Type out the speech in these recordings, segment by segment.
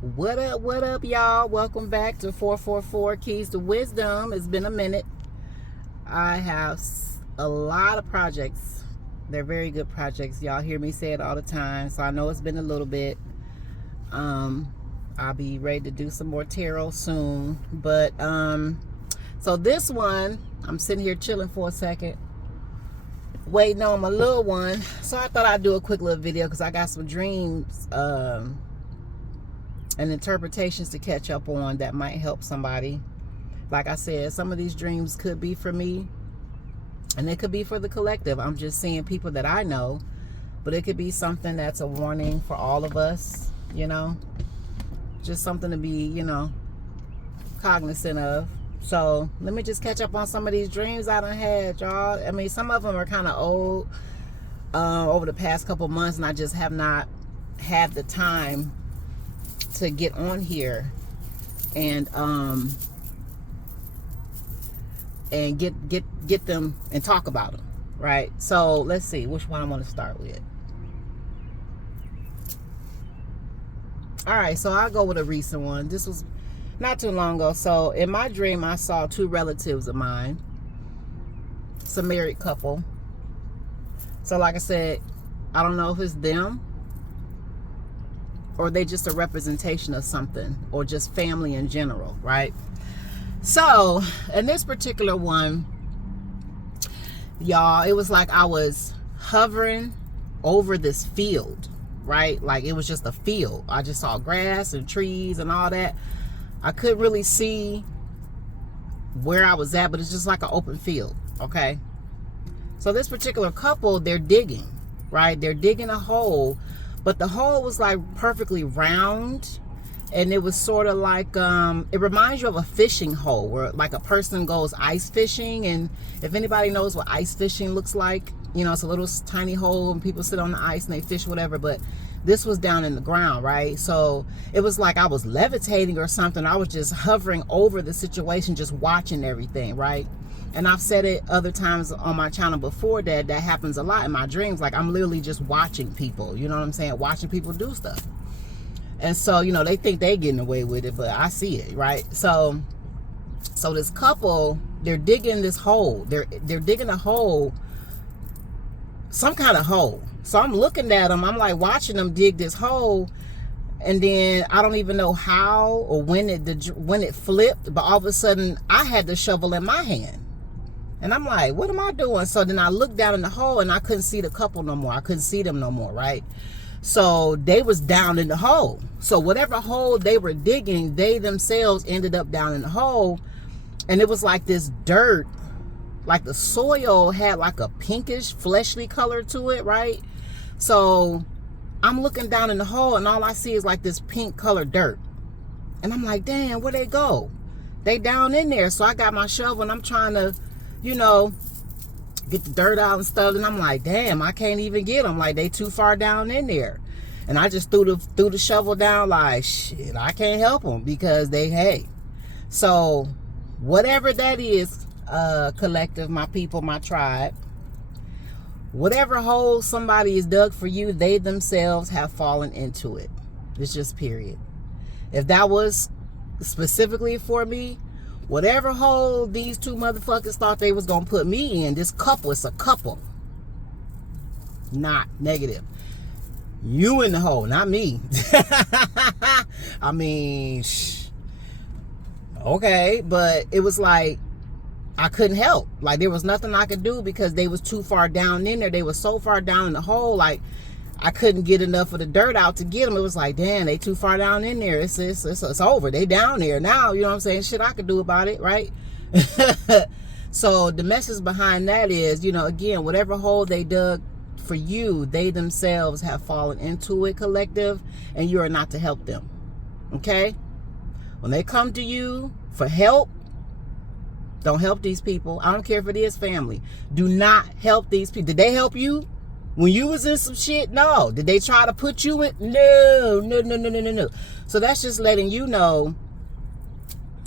What up, y'all? Welcome back to 444 Keys to Wisdom. It's been a minute. I have a lot of projects. They're very good projects. Y'all hear me say it all the time, so I know it's been a little bit. I'll be ready to do some more tarot soon. But so this one, I'm sitting here chilling for a second, waiting on my little one. So I thought I'd do a quick little video because I got some dreams and interpretations to catch up on that might help somebody. Like I said, some of these dreams could be for me and it could be for the collective. I'm just seeing people that I know, but it could be something that's a warning for all of us, you know, just something to be, you know, cognizant of. So let me just catch up on some of these dreams I done had, y'all. I mean, some of them are kind of old, over the past couple months, and I just have not had the time to get on here and get them and talk about them, right? So let's see which one I want to start with. All right, so I'll go with a recent one. This was not too long ago. So in my dream, I saw two relatives of mine. It's a married couple. So like I said, I don't know if it's them or they just a representation of something, or just family in general, right? So in this particular one, y'all, it was like I was hovering over this field, right? Like it was just a field. I just saw grass and trees and all that. I couldn't really see where I was at, but it's just like an open field, okay? So this particular couple, they're digging, right? They're digging a hole, but the hole was like perfectly round, and it was sort of like, it reminds you of a fishing hole where like a person goes ice fishing. And if anybody knows what ice fishing looks like, you know, it's a little tiny hole and people sit on the ice and they fish, whatever. But this was down in the ground, right? So it was like I was levitating or something. I was just hovering over the situation, just watching everything, right? And I've said it other times on my channel before that happens a lot in my dreams. Like I'm literally just watching people, you know what I'm saying? Watching people do stuff. And so, you know, they think they getting away with it, but I see it, right? So this couple, they're digging this hole. They're digging a hole, some kind of hole. So I'm looking at them. I'm like watching them dig this hole, and then I don't even know how or when it flipped, but all of a sudden I had the shovel in my hand, and I'm like, what am I doing? So then I looked down in the hole and I couldn't see the couple no more. I couldn't see them no more, right? So they was down in the hole. So whatever hole they were digging, they themselves ended up down in the hole, and it was like this dirt, like the soil had like a pinkish fleshly color to it, right? So I'm looking down in the hole and all I see is like this pink colored dirt, and I'm like, damn, where they go? They down in there. So I got my shovel and I'm trying to, you know, get the dirt out and stuff, and I'm like, damn, I can't even get them. Like they too far down in there. And I just threw the shovel down like, shit, I can't help them because they, hey. So whatever that is, collective, my people, my tribe, whatever hole somebody has dug for you, they themselves have fallen into it. It's just period. If that was specifically for me, whatever hole these two motherfuckers thought they was gonna put me in, this couple, it's a couple, not negative. You in the hole, not me. I mean, okay, but it was like I couldn't help. Like there was nothing I could do because they was too far down in there. They was so far down in the hole, like I couldn't get enough of the dirt out to get them. It was like, damn, they too far down in there. It's over. They down there now. You know what I'm saying? Shit I could do about it, right? So the message behind that is, you know, again, whatever hole they dug for you, they themselves have fallen into it, collective, and you are not to help them. Okay? When they come to you for help, don't help these people. I don't care if it is family. Do not help these people. Did they help you when you was in some shit? No. Did they try to put you in? No. So that's just letting you know,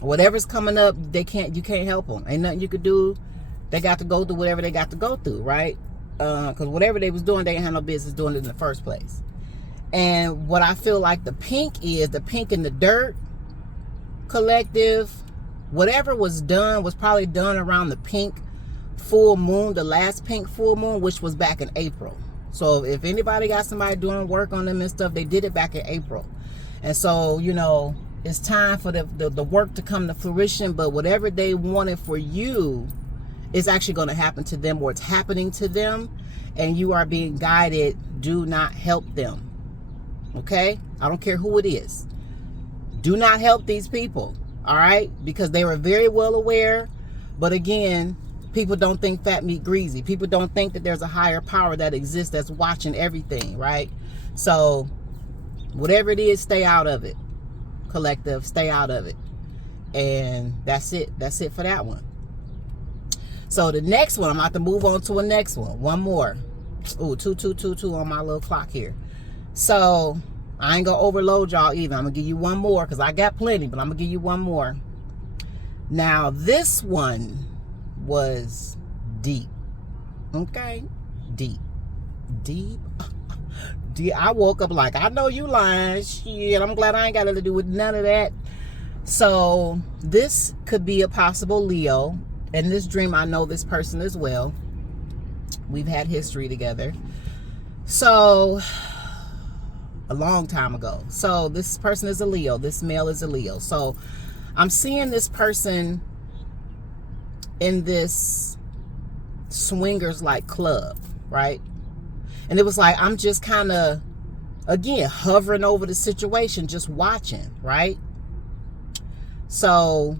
whatever's coming up, you can't help them. Ain't nothing you could do. They got to go through whatever they got to go through, right? Because whatever they was doing, they ain't had no business doing it in the first place. And what I feel like the pink in the dirt collective, whatever was done was probably done around the pink full moon, the last pink full moon, which was back in April. So if anybody got somebody doing work on them and stuff, they did it back in April. And so, you know, it's time for the work to come to fruition. But whatever they wanted for you is actually going to happen to them, or it's happening to them, and you are being guided. Do not help them. Okay? I don't care who it is. Do not help these people. All right? Because they were very well aware. But again, people don't think fat meat greasy. People don't think that there's a higher power that exists that's watching everything, right? So whatever it is, stay out of it. Collective, stay out of it. And that's it. That's it for that one. So the next one, I'm about to move on to a next one. One more. Ooh, 2222 on my little clock here. So I ain't gonna overload y'all either. I'm gonna give you one more because I got plenty, but I'm gonna give you one more. Now this one was deep. Okay? Deep. I woke up like, I know you lying. Shit, I'm glad I ain't got nothing to do with none of that. So this could be a possible Leo. In this dream, I know this person as well. We've had history together. So a long time ago. So this person is a Leo. This male is a Leo. So I'm seeing this person in this swingers like club, right? And it was like, I'm just kind of, again, hovering over the situation, just watching, right? So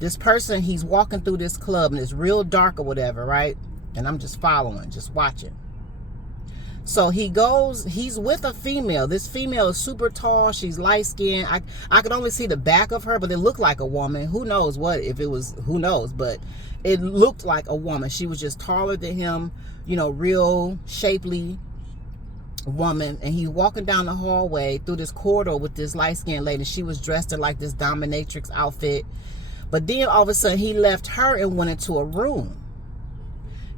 this person, he's walking through this club and it's real dark or whatever, right? And I'm just following, just watching. So he goes, he's with a female. This female is super tall. She's light skinned. I could only see the back of her, but it looked like a woman. Who knows what, if it was, who knows, but it looked like a woman. She was just taller than him, you know, real shapely woman. And he's walking down the hallway through this corridor with this light skinned lady. She was dressed in like this dominatrix outfit. But then all of a sudden he left her and went into a room.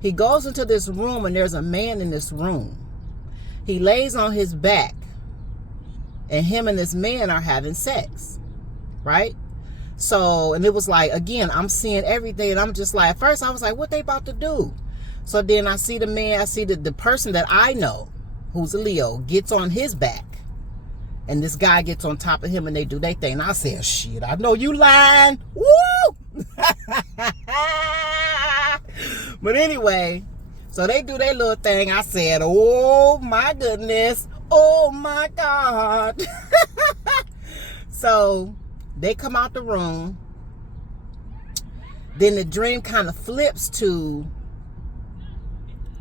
He goes into this room and there's a man in this room. He lays on his back and him and this man are having sex, right? So, and it was like, again, I'm seeing everything and I'm just like, at first I was like, what they about to do? So then I see the man, I see the person that I know, who's a Leo, gets on his back. And this guy gets on top of him and they do their thing. And I said, shit, I know you lying. Woo! But anyway, so they do their little thing. I said, oh my goodness. Oh my God. So they come out the room. Then the dream kind of flips to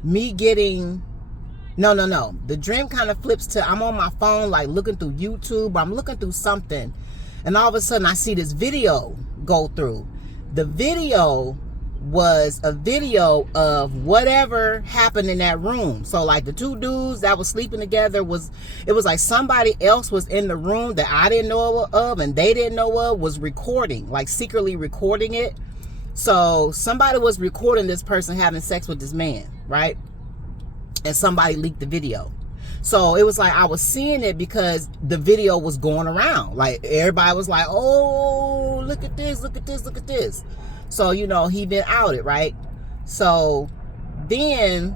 me getting... No. The dream kind of flips to, I'm on my phone, like looking through YouTube. I'm looking through something. And all of a sudden I see this video go through. The video was a video of whatever happened in that room. So like the two dudes that was sleeping together, it was like somebody else was in the room that I didn't know of and they didn't know of, was recording, like secretly recording it. So somebody was recording this person having sex with this man, right? And somebody leaked the video. So it was like I was seeing it because the video was going around. Like everybody was like, oh, look at this, look at this, look at this. So, you know, he been outed, right? So then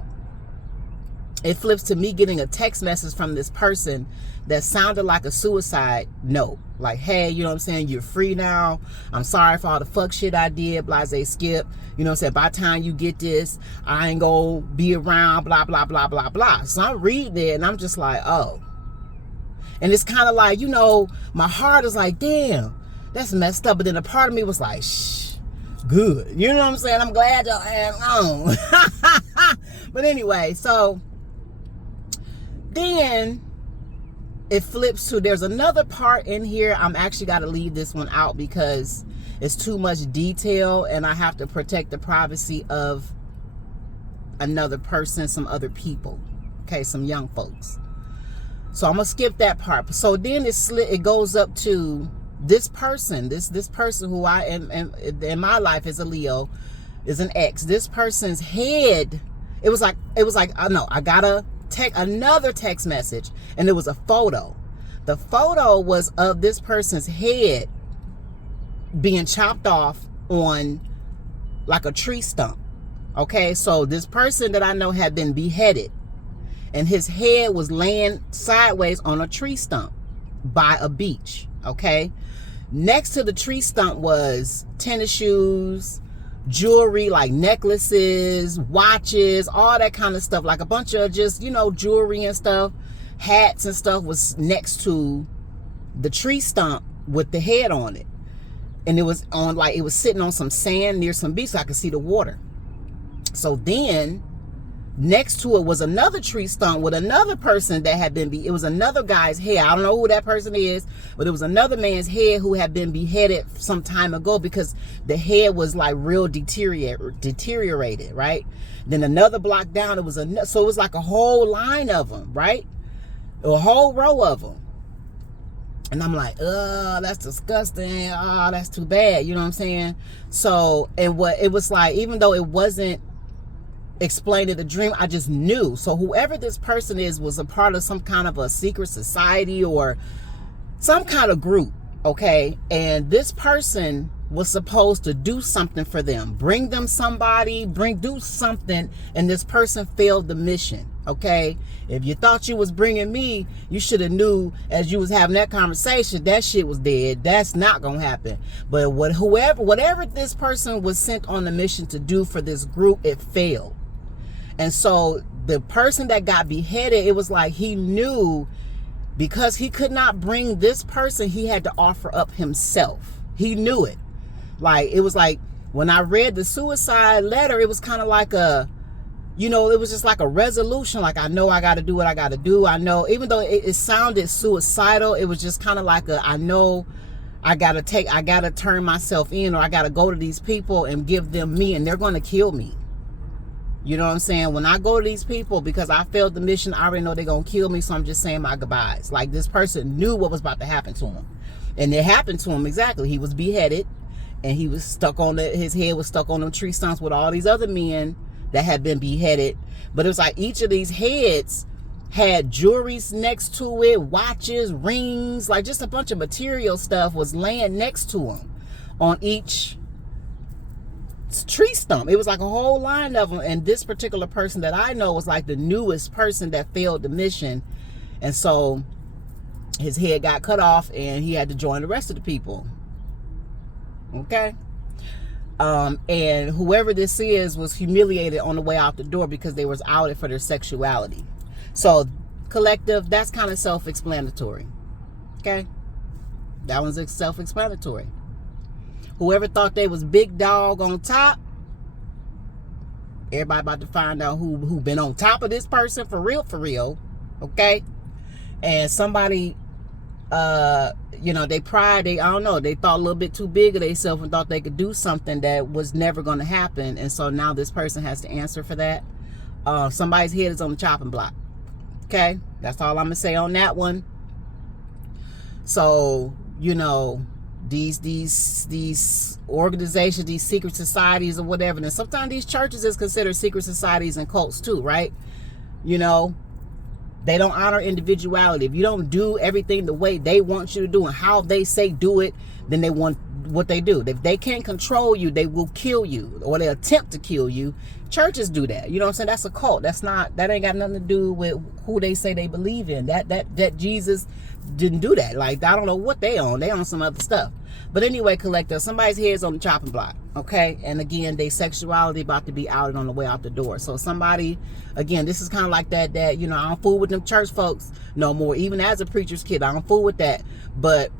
it flips to me getting a text message from this person that sounded like a suicide note. Like, hey, you know what I'm saying? You're free now. I'm sorry for all the fuck shit I did. Blase Skip. You know what I'm saying? By the time you get this, I ain't gonna be around, blah, blah, blah, blah, blah. So I'm reading it and I'm just like, oh. And it's kind of like, you know, my heart is like, damn, that's messed up. But then a part of me was like, shh, good. You know what I'm saying? I'm glad y'all ass on. But anyway, so then it flips to, there's another part in here. I'm actually got to leave this one out because it's too much detail and I have to protect the privacy of another person, some other people, okay, some young folks. So I'm gonna skip that part. So then it goes up to this person, this person who I am in my life is a Leo, is an ex. This person's head, it was like I know I gotta another text message, and it was a photo. The photo was of this person's head being chopped off on like a tree stump. Okay, so this person that I know had been beheaded, and his head was laying sideways on a tree stump by a beach. Okay, next to the tree stump was tennis shoes, jewelry like necklaces, watches, all that kind of stuff, like a bunch of just, you know, jewelry and stuff, hats and stuff was next to the tree stump with the head on it. And it was on, like, it was sitting on some sand near some beach so I could see the water. So then next to it was another tree stump with another person that had been it was another guy's head. I don't know who that person is, but it was another man's head who had been beheaded some time ago because the head was like real deteriorated, right? Then another block down, it was so it was like a whole line of them, right? A whole row of them. And I'm like, that's disgusting. Oh, that's too bad. You know what I'm saying? So, and what it was like, even though it wasn't explained in the dream, I just knew. So whoever this person is was a part of some kind of a secret society or some kind of group. Okay. And this person was supposed to do something for them, bring them somebody, do something. And this person failed the mission. Okay. If you thought you was bringing me, you should have knew as you was having that conversation, that shit was dead. That's not going to happen. But whatever this person was sent on the mission to do for this group, it failed. And so the person that got beheaded, it was like he knew because he could not bring this person, he had to offer up himself. He knew it. Like, it was like when I read the suicide letter, it was kind of like a, you know, it was just like a resolution. Like, I know I got to do what I got to do. I know, even though it sounded suicidal, it was just kind of like I know I got to turn myself in, or I got to go to these people and give them me, and they're going to kill me. You know what I'm saying? When I go to these people, because I failed the mission, I already know they're going to kill me. So I'm just saying my goodbyes. Like, this person knew what was about to happen to him. And it happened to him exactly. He was beheaded, and he was stuck on his head was stuck on them tree stumps with all these other men that had been beheaded. But it was like each of these heads had jewelries next to it, watches, rings, like just a bunch of material stuff was laying next to him on each tree stump. It was like a whole line of them. And this particular person that I know was like the newest person that failed the mission. And so his head got cut off and he had to join the rest of the people. Okay. And whoever this is was humiliated on the way out the door because they was outed for their sexuality. So collective, that's kind of self-explanatory. Okay. That one's self-explanatory. Whoever thought they was big dog on top, everybody about to find out who been on top of this person for real. Okay. And somebody, you know, they thought a little bit too big of themselves and thought they could do something that was never going to happen. And so now this person has to answer for that. Somebody's head is on the chopping block. Okay. That's all I'm going to say on that one. So, you know, these organizations, these secret societies or whatever, and sometimes these churches is considered secret societies and cults too, right? You know, they don't honor individuality. If you don't do everything the way they want you to do and how they say do it, then they want what they do. If they can't control you, they will kill you, or they attempt to kill you. Churches do that. You know what I'm saying? That's a cult. That ain't got nothing to do with who they say they believe in. That Jesus didn't do that. Like, I don't know what they on. They on some other stuff. But anyway, collector, somebody's head's on the chopping block. Okay. And again, their sexuality about to be outed on the way out the door. So somebody, again, this is kind of like that, you know, I don't fool with them church folks no more. Even as a preacher's kid, I don't fool with that. But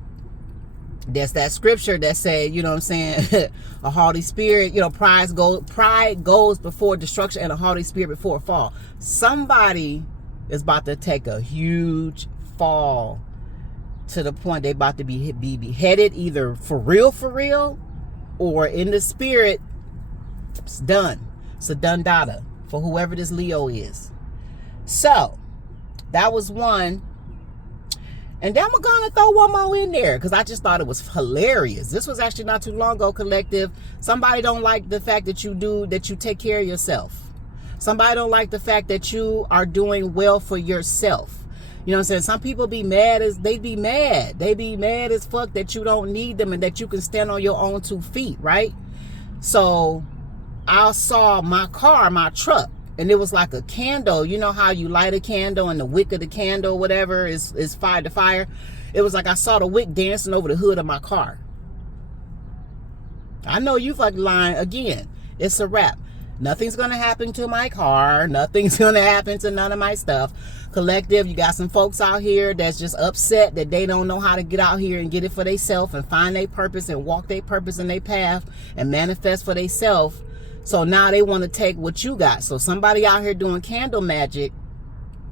there's that scripture that said, you know what I'm saying, a haughty spirit, you know, pride goes before destruction and a haughty spirit before a fall. Somebody is about to take a huge fall to the point they about to be beheaded, either for real, or in the spirit. It's done. It's a done data for whoever this Leo is. So that was one. And then I'm going to throw one more in there because I just thought it was hilarious. This was actually not too long ago, collective. Somebody don't like the fact that you take care of yourself. Somebody don't like the fact that you are doing well for yourself. You know what I'm saying? Some people be mad as they be mad. They be mad as fuck that you don't need them and that you can stand on your own 2 feet, right? So I saw my car, my truck, and it was like a candle. You know how you light a candle and the wick of the candle, whatever, is fire to fire. It was like I saw the wick dancing over the hood of my car. I know you fucking lying again. It's a wrap. Nothing's going to happen to my car. Nothing's going to happen to none of my stuff. Collective, you got some folks out here that's just upset that they don't know how to get out here and get it for themselves and find their purpose and walk their purpose in their path and manifest for themselves. So now they want to take what you got. So somebody out here doing candle magic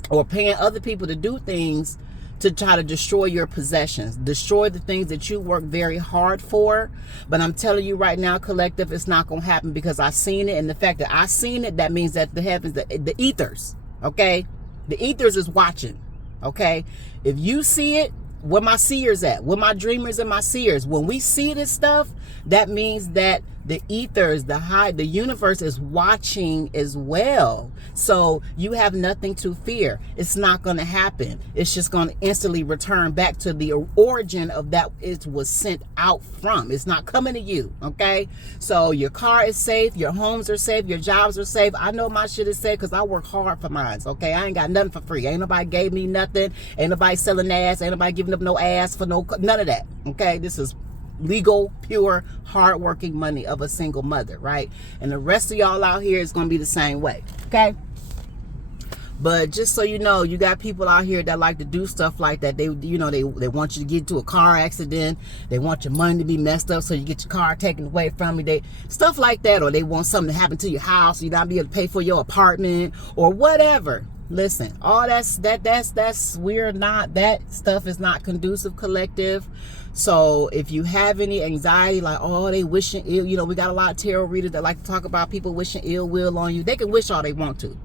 or paying other people to do things to try to destroy your possessions, destroy the things that you work very hard for. But I'm telling you right now, collective, it's not going to happen because I seen it. And the fact that I seen it, that means that the heavens, the ethers, okay? The ethers is watching, okay? If you see it, where my seers at? Where my dreamers and my seers? When we see this stuff, that means that the ethers, the universe is watching as well. So you have nothing to fear. It's not going to happen. It's just going to instantly return back to the origin of that it was sent out from. It's not coming to you, okay? So your car is safe. Your homes are safe. Your jobs are safe. I know my shit is safe because I work hard for mine, okay? I ain't got nothing for free. Ain't nobody gave me nothing. Ain't nobody selling ass. Ain't nobody giving up no ass for none of that, okay? This is legal, pure, hardworking money of a single mother, right? And the rest of y'all out here is going to be the same way, okay? But just so you know, you got people out here that like to do stuff like that. They want you to get into a car accident. They want your money to be messed up so you get your car taken away from you. Stuff like that, or they want something to happen to your house, so you not be able to pay for your apartment or whatever. Listen, all that's we're not, that stuff is not conducive, collective. So if you have any anxiety, like, oh, they wishing ill, we got a lot of tarot readers that like to talk about people wishing ill will on you. They can wish all they want to.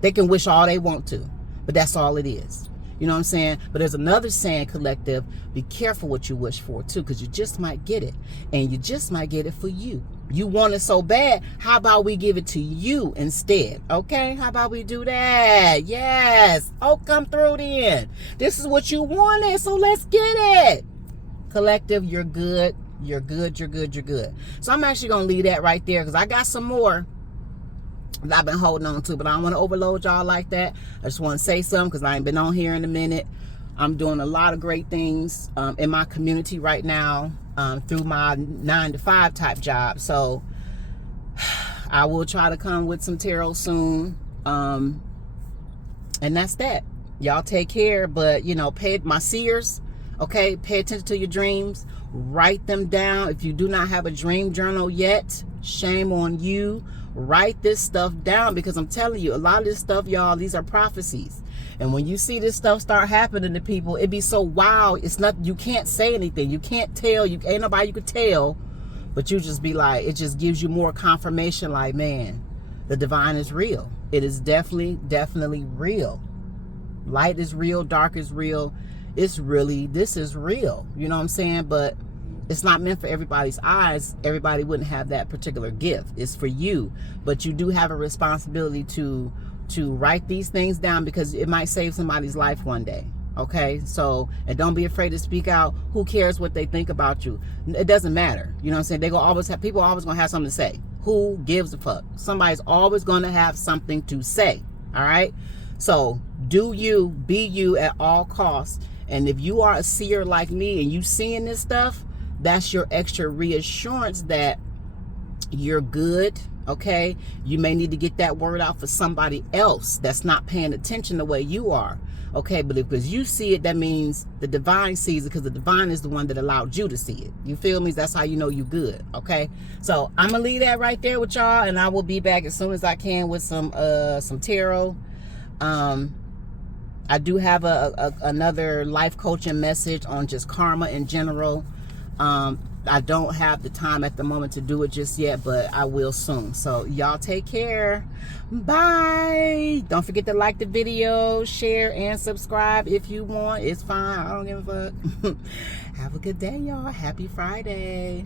They can wish all they want to, but that's all it is. You know what I'm saying? But there's another saying, collective, be careful what you wish for too, because you just might get it, and you just might get it for you. You want it so bad, how about we give it to you instead? Okay, how about we do that? Yes. Oh, come through then. This is what you wanted, so let's get it. Collective, you're good. You're good. You're good. You're good. So I'm actually going to leave that right there because I got some more that I've been holding on to, but I don't want to overload y'all like that. I just want to say something because I ain't been on here in a minute. I'm doing a lot of great things in my community right now through my 9-to-5 type job. So I will try to come with some tarot soon. And that's that. Y'all take care, but pay my seers. Okay, pay attention to your dreams. Write them down. If you do not have a dream journal yet, shame on you. Write this stuff down because I'm telling you, a lot of this stuff, y'all, these are prophecies. And when you see this stuff start happening to people, it be so wild. It's not, you can't say anything. You can't tell. Ain't nobody you could tell. But you just be like, it just gives you more confirmation like, man, the divine is real. It is definitely real. Light is real. Dark is real. This is real. You know what I'm saying? But it's not meant for everybody's eyes. Everybody wouldn't have that particular gift. It's for you. But you do have a responsibility to write these things down because it might save somebody's life one day. Okay? So, and don't be afraid to speak out. Who cares what they think about you? It doesn't matter. You know what I'm saying? People are always going to have something to say. Who gives a fuck? Somebody's always going to have something to say. All right? So, do you, be you at all costs. And if you are a seer like me and you seeing this stuff, that's your extra reassurance that you're good, okay? You may need to get that word out for somebody else that's not paying attention the way you are, okay? But because you see it, that means the divine sees it because the divine is the one that allowed you to see it. You feel me? That's how you know you good, okay? So I'm going to leave that right there with y'all, and I will be back as soon as I can with some tarot. I do have another life coaching message on just karma in general. I don't have the time at the moment to do it just yet, but I will soon. So y'all take care. Bye. Don't forget to like the video, share, and subscribe if you want. It's fine. I don't give a fuck. Have a good day, y'all. Happy Friday.